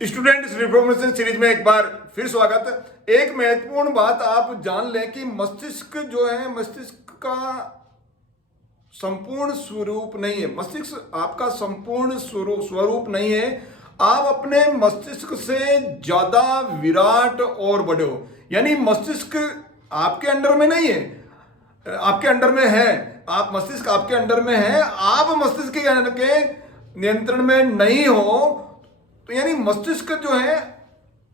Students reformation series में एक बार फिर स्वागत। एक महत्वपूर्ण बात आप जान लें कि मस्तिष्क जो है, मस्तिष्क का संपूर्ण स्वरूप नहीं है। मस्तिष्क आपका संपूर्ण स्वरूप नहीं है। आप अपने मस्तिष्क से ज्यादा विराट और बड़े हो। यानी मस्तिष्क आपके अंडर में नहीं है, आपके अंडर में है। आप मस्तिष्क आपके अंडर में है, आप मस्तिष्क के नियंत्रण में नहीं हो। तो यानी मस्तिष्क जो है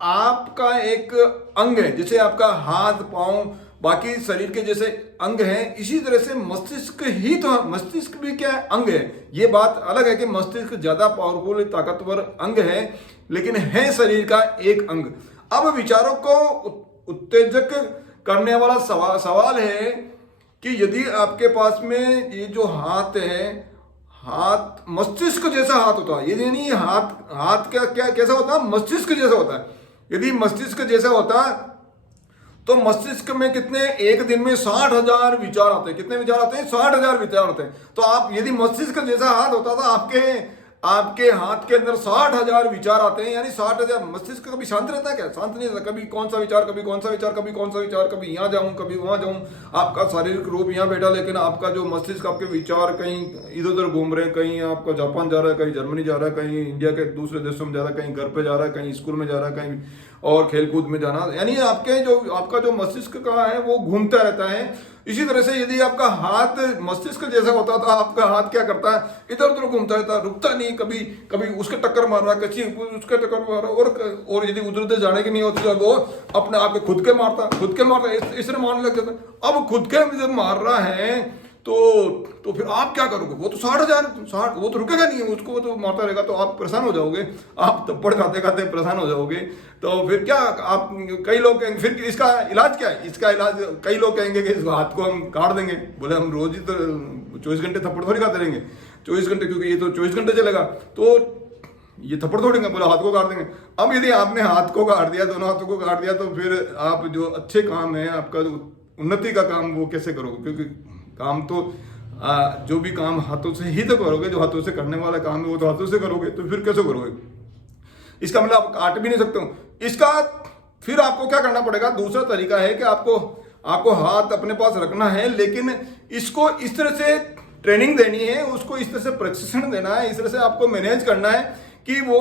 आपका एक अंग है। जैसे आपका हाथ पांव बाकी शरीर के जैसे अंग हैं, इसी तरह से मस्तिष्क ही तो, मस्तिष्क भी क्या है, अंग है। ये बात अलग है कि मस्तिष्क ज्यादा पावरफुल ताकतवर अंग है, लेकिन है शरीर का एक अंग। अब विचारों को उत्तेजक करने वाला सवाल है कि यदि आपके पास में ये जो हाथ है, हाथ मस्तिष्क जैसा हाथ होता है, यदि नहीं हाथ क्या कैसा होता है, मस्तिष्क जैसा होता है। यदि मस्तिष्क जैसा होता तो मस्तिष्क में कितने, एक दिन में 60,000 विचार आते हैं। कितने विचार आते हैं? 60,000 विचार आते हैं। तो आप यदि मस्तिष्क जैसा हाथ होता था, आपके हाथ के अंदर 60,000 विचार आते हैं। यानी 60,000। मस्तिष्क कभी शांत रहता है क्या? शांत नहीं रहता। कभी कौन सा विचार, कभी कौन सा विचार, कभी कौन सा विचार, कभी यहाँ जाऊं, कभी वहां जाऊं। आपका शारीरिक रूप यहाँ बैठा, लेकिन आपका जो मस्तिष्क, आपके विचार कहीं इधर उधर घूम रहे हैं। कहीं आपका जापान जा रहा है, कहीं जर्मनी जा रहा है, कहीं इंडिया के दूसरे देशों में जा रहा है, कहीं घर पे जा रहा है, कहीं स्कूल में जा रहा है, कहीं और खेलकूद में जाना। यानी आपका जो मस्तिष्क का है वो घूमता रहता है। इसी तरह से यदि आपका हाथ मस्तिष्क जैसा होता था, आपका हाथ क्या करता है, इधर उधर घूमता रहता है, रुकता नहीं। कभी कभी उसके टक्कर मार रहा, कच्ची उसके टक्कर मार रहा, और यदि उधर उधर जाने की नहीं होती तो वो अपने आप खुद के मारता इसने मारने लग जाता। अब खुद के जब मार रहा है तो फिर आप क्या करोगे? वो तो 60,000 वो तो रुकेगा नहीं है, उसको वो तो मारता रहेगा। तो आप परेशान हो जाओगे, आप थप्पड़ खाते खाते परेशान हो जाओगे। तो फिर क्या आप, कई लोग कहेंगे फिर इसका इलाज क्या है? इसका इलाज कई लोग कहेंगे कि इस हाथ को हम काट देंगे। बोले हम रोज ही तो 24 घंटे थप्पड़ थोड़ी खाते रहेंगे, 24 घंटे, क्योंकि ये तो 24 घंटे चलेगा, तो ये थप्पड़ थोड़ेंगे। बोला हाथ को काट देंगे। अब यदि आपने हाथ को काट दिया, दोनों हाथों को काट दिया, तो फिर आप जो अच्छे काम है, आपका जो उन्नति का काम, वो कैसे करोगे? क्योंकि काम तो जो भी काम हाथों से ही तो करोगे। जो हाथों से करने वाला काम है वो तो हाथों से करोगे, तो फिर कैसे करोगे? इसका मतलब आप काट भी नहीं सकते हो। इसका फिर आपको क्या करना पड़ेगा? दूसरा तरीका है कि आपको हाथ अपने पास रखना है, लेकिन इसको इस तरह से ट्रेनिंग देनी है, उसको इस तरह से प्रशिक्षण देना है, इस तरह से आपको मैनेज करना है कि वो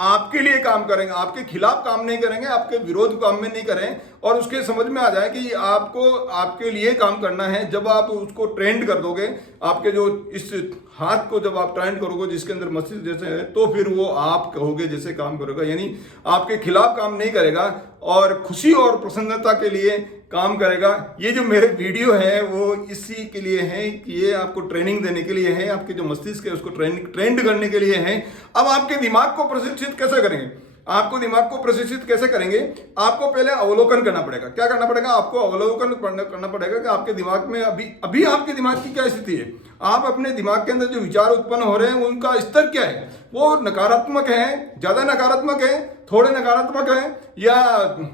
आपके लिए काम करेंगे, आपके खिलाफ काम नहीं करेंगे, आपके विरोध काम में नहीं करें, और उसके समझ में आ जाए कि आपको आपके लिए काम करना है। जब आप उसको ट्रेंड कर दोगे, आपके जो इस हाथ को जब आप ट्रेंड करोगे जिसके अंदर मस्तिष्क जैसे है, तो फिर वो आप कहोगे जैसे काम करेगा। यानी आपके खिलाफ काम नहीं करेगा और खुशी और प्रसन्नता के लिए काम करेगा। ये जो मेरे वीडियो है वो इसी के लिए है कि ये आपको ट्रेनिंग देने के लिए है, आपके जो मस्तिष्क है उसको ट्रेंड करने के लिए है। अब आपके दिमाग को प्रशिक्षित कैसे करेंगे? आपको दिमाग को प्रशिक्षित कैसे करेंगे? आपको पहले अवलोकन करना पड़ेगा। क्या करना पड़ेगा? आपको अवलोकन करना पड़ेगा कि आपके दिमाग में अभी आपके दिमाग की क्या स्थिति है। आप अपने दिमाग के अंदर जो विचार उत्पन्न हो रहे हैं उनका स्तर क्या है? वो नकारात्मक है, ज्यादा नकारात्मक है, थोड़े नकारात्मक है, या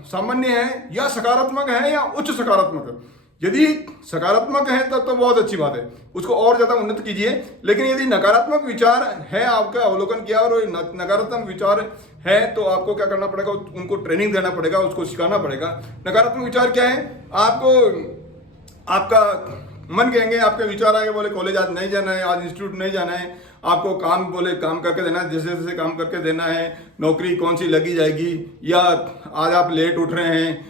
सामान्य है, या सकारात्मक है, या उच्च सकारात्मक है? यदि सकारात्मक है तब तो बहुत अच्छी बात है, उसको और ज्यादा उन्नत कीजिए। लेकिन यदि नकारात्मक विचार है, आपका अवलोकन किया और नकारात्मक विचार है, तो आपको क्या करना पड़ेगा? उनको ट्रेनिंग देना पड़ेगा, उसको सिखाना पड़ेगा। नकारात्मक विचार क्या है? आपका मन कहेंगे, आपके विचार आएंगे, बोले कॉलेज आज नहीं जाना है, आज इंस्टीट्यूट नहीं जाना है, आपको काम करके देना है, जैसे जैसे काम करके देना है, नौकरी कौन सी लगी जाएगी, या आज आप लेट उठ रहे हैं,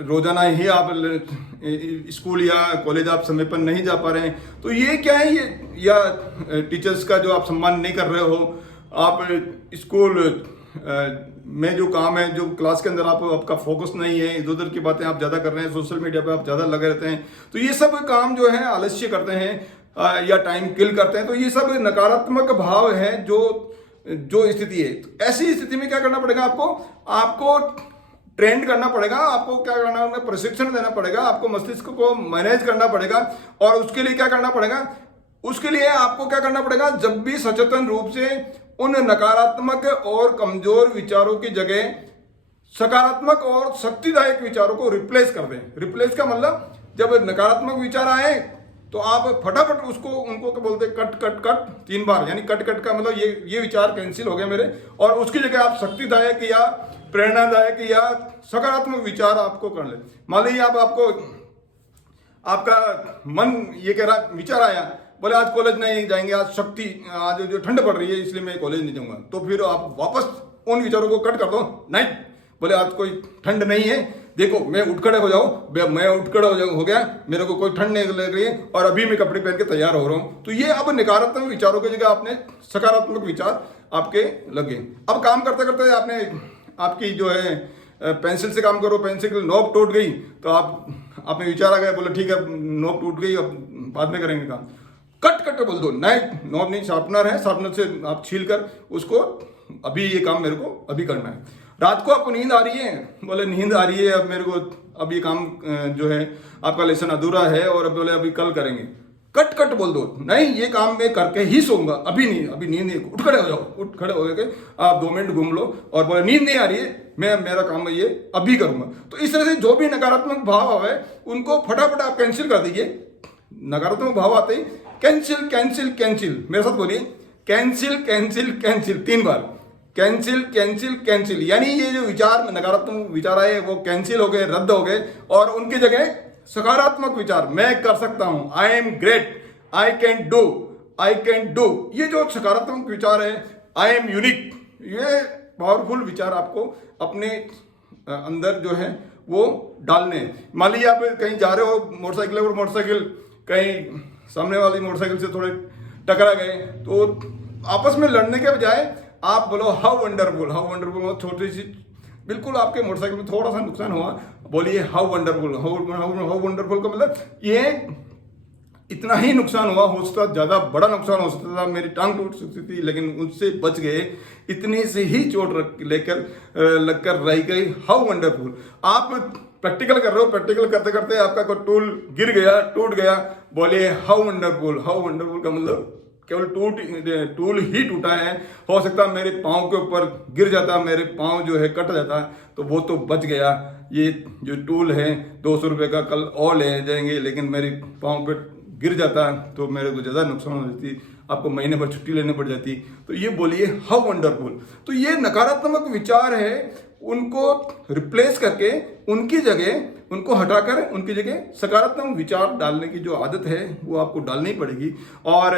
रोजाना ही आप स्कूल या कॉलेज आप समय पर नहीं जा पा रहे हैं, तो ये क्या है? ये या टीचर्स का जो आप सम्मान नहीं कर रहे हो, आप स्कूल में जो काम है, जो क्लास के अंदर आपका फोकस नहीं है, इधर उधर की बातें आप ज़्यादा कर रहे हैं, सोशल मीडिया पे आप ज़्यादा लगे रहते हैं, तो ये सब काम जो है आलस्य करते हैं या टाइम किल करते हैं, तो ये सब नकारात्मक भाव है जो स्थिति है। तो ऐसी स्थिति में क्या करना पड़ेगा? आपको ट्रेंड करना पड़ेगा, आपको क्या करना है? प्रशिक्षण देना पड़ेगा, आपको मस्तिष्क को मैनेज करना पड़ेगा। और उसके लिए क्या करना पड़ेगा? उसके लिए आपको क्या करना पड़ेगा? जब भी सचेतन रूप से उन नकारात्मक और कमजोर विचारों की जगह सकारात्मक और शक्तिदायक विचारों को रिप्लेस कर दें। रिप्लेस का मतलब, जब नकारात्मक विचार आए तो आप फटाफट उसको उनको क्या बोलते हैं, कट कट कट 3 बार, यानी कट कट का मतलब ये विचार कैंसिल हो गया मेरे, और उसकी जगह आप शक्तिदायक या प्रेरणादायक या सकारात्मक विचार आपको कर ले। मान लीजिए आपको आपका मन ये कह रहा, विचार आया, बोले आज कॉलेज नहीं जाएंगे, आज जो ठंड पड़ रही है इसलिए मैं कॉलेज नहीं जाऊंगा, तो फिर आप वापस उन विचारों को कट कर दो। नहीं, बोले आज कोई ठंड नहीं है, देखो मैं उठ खड़े हो जाऊं, मैं उठ खड़े हो गया, मेरे को कोई ठंड नहीं लग रही है और अभी मैं कपड़े पहन के तैयार हो रहा हूं। तो ये अब नकारात्मक विचारों की जगह आपने सकारात्मक विचार आपके लगे। अब काम करते करते आपने आपकी जो है पेंसिल से काम करो, पेंसिल की नोक टूट गई, तो आपने विचार आ गया, बोले ठीक है नोक टूट गई, अब बाद में करेंगे काम, कट कट बोल दो, नहीं नोब नहीं, शार्पनर है, शार्पनर से आप छील कर उसको, अभी ये काम मेरे को अभी करना है। रात को आपको नींद आ रही है, बोले नींद आ रही है, अब मेरे को अब ये काम जो है आपका लेसन अधूरा है और अब बोले अभी कल करेंगे, कट कट बोल दो, नहीं ये काम मैं करके ही सोऊंगा, अभी नहीं, अभी नींद नहीं, उठ खड़े हो जाओ, उठ खड़े हो गए आप 2 मिनट घूम लो और बोले नींद नहीं आ रही है, मेरा काम है ये अभी करूंगा। तो इस तरह से जो भी नकारात्मक भाव है उनको फटाफट आप कैंसिल कर दीजिए। नकारात्मक भाव आते ही कैंसिल कैंसिल कैंसिल, मेरे साथ बोलिए कैंसिल कैंसिल कैंसिल 3 बार, कैंसिल कैंसिल कैंसिल, यानी ये जो विचार नकारात्मक विचार आए वो कैंसिल हो गए, रद्द हो गए, और उनकी जगह सकारात्मक विचार, मैं कर सकता हूं, I am great, I can do, I can do, ये जो सकारात्मक विचार है, आई एम यूनिक, ये पावरफुल विचार आपको अपने अंदर जो है वो डालने। मान लीजिए आप कहीं जा रहे हो मोटरसाइकिल और मोटरसाइकिल कहीं सामने वाली मोटरसाइकिल से थोड़े टकरा गए, तो आपस में लड़ने के बजाय आप बोलो हाउ वंडरफुल, हाउ वंडरफुल, छोटी सी बिल्कुल आपके मोटरसाइकिल में थोड़ा सा नुकसान हुआ, बोलिए हाउ वंडरफुल, हाउ वंडरफुल का मतलब ये इतना ही नुकसान हुआ, हो सकता ज्यादा बड़ा नुकसान हो सकता था, मेरी टांग टूट सकती थी, लेकिन उससे बच गए, इतनी से ही चोट लेकर लगकर रह गई, हाउ वंडरफुल। आप प्रैक्टिकल कर रहे हो, प्रैक्टिकल करते करते आपका कोई टूल गिर गया, टूट गया, बोलिए हाउ वंडरफुल, हाउ वंडरफुल का मतलब केवल टूल ही टूटा है, हो सकता है मेरे पाँव के ऊपर गिर जाता, मेरे पाँव जो है कट जाता, तो वो तो बच गया, ये जो टूल है 200 रुपये का कल और ले जाएंगे, लेकिन मेरे पाँव पे गिर जाता तो मेरे को ज़्यादा नुकसान हो जाती, आपको महीने भर छुट्टी लेनी पड़ जाती। तो ये बोलिए हाउ वंडरफुल। तो ये नकारात्मक विचार है, उनको रिप्लेस करके उनकी जगह उनको हटाकर उनकी जगह सकारात्मक विचार डालने की जो आदत है वो आपको डालनी पड़ेगी। और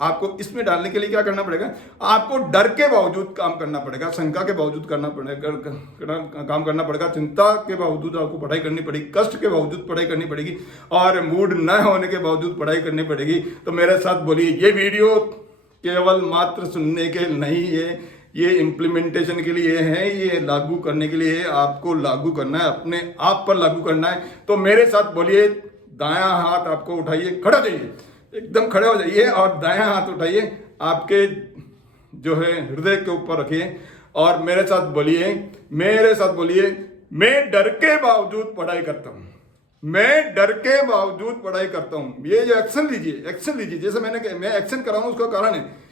आपको इसमें डालने के लिए क्या करना पड़ेगा, आपको डर के बावजूद काम करना पड़ेगा, शंका के बावजूद करना पड़ेगा, काम करना पड़ेगा, चिंता के बावजूद आपको पढ़ाई करनी पड़ेगी, कष्ट के बावजूद पढ़ाई करनी पड़ेगी, और मूड न होने के बावजूद पढ़ाई करनी पड़ेगी। तो मेरे साथ बोलिए, ये वीडियो केवल मात्र सुनने के नहीं है, ये इम्प्लीमेंटेशन के लिए है, ये लागू करने के लिए है, आपको लागू करना है, अपने आप पर लागू करना है। तो मेरे साथ बोलिए, दायां हाथ आपको उठाइए, खड़ा जाइए, एकदम खड़े हो जाइए और दायां हाथ उठाइए, आपके जो है हृदय के ऊपर रखिए और मेरे साथ बोलिए, मैं डर के बावजूद पढ़ाई करता हूं, मैं डर के बावजूद पढ़ाई करता हूं। ये जो एक्शन लीजिए, जैसे मैं एक्शन कर रहा हूं, उसका कारण है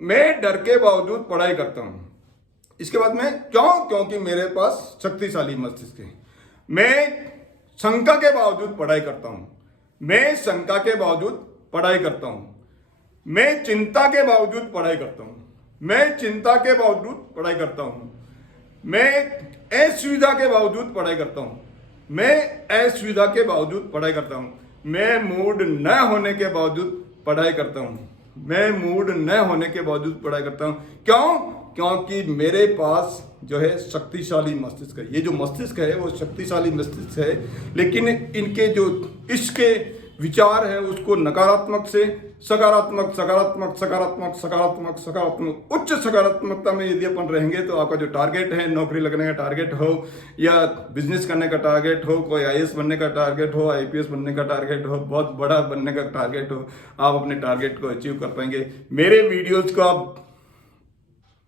मैं डर के बावजूद पढ़ाई करता हूं। इसके बाद में क्योंकि मेरे पास शक्तिशाली मस्तिष्क है। मैं शंका के बावजूद पढ़ाई करता हूं, मैं शंका के बावजूद पढ़ाई करता हूं, मैं चिंता के बावजूद पढ़ाई करता हूं, मैं चिंता के बावजूद पढ़ाई करता हूं, मैं असुविधा के बावजूद पढ़ाई करता हूं, मैं असुविधा के बावजूद पढ़ाई करता हूं, मैं मूड न होने के बावजूद पढ़ाई करता हूं, मैं मूड न होने के बावजूद पढ़ाई करता हूं। क्योंकि मेरे पास जो है शक्तिशाली मस्तिष्क है। ये जो मस्तिष्क है वो शक्तिशाली मस्तिष्क है, लेकिन इनके जो इसके विचार है उसको नकारात्मक से सकारात्मक, सकारात्मक, सकारात्मक, सकारात्मक, सकारात्मक, उच्च सकारात्मकता में यदि अपन रहेंगे तो आपका जो टारगेट है, नौकरी लगने का टारगेट हो या बिजनेस करने का टारगेट हो, कोई आईएएस बनने का टारगेट हो, आईपीएस बनने का टारगेट हो, बहुत बड़ा बनने का टारगेट हो, आप अपने टारगेट को अचीव कर पाएंगे। मेरे वीडियोज को आप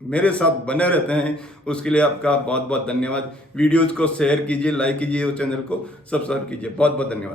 मेरे साथ बने रहते हैं, उसके लिए आपका बहुत बहुत धन्यवाद। वीडियोज को शेयर कीजिए, लाइक कीजिए और चैनल को सब्सक्राइब कीजिए। बहुत बहुत धन्यवाद।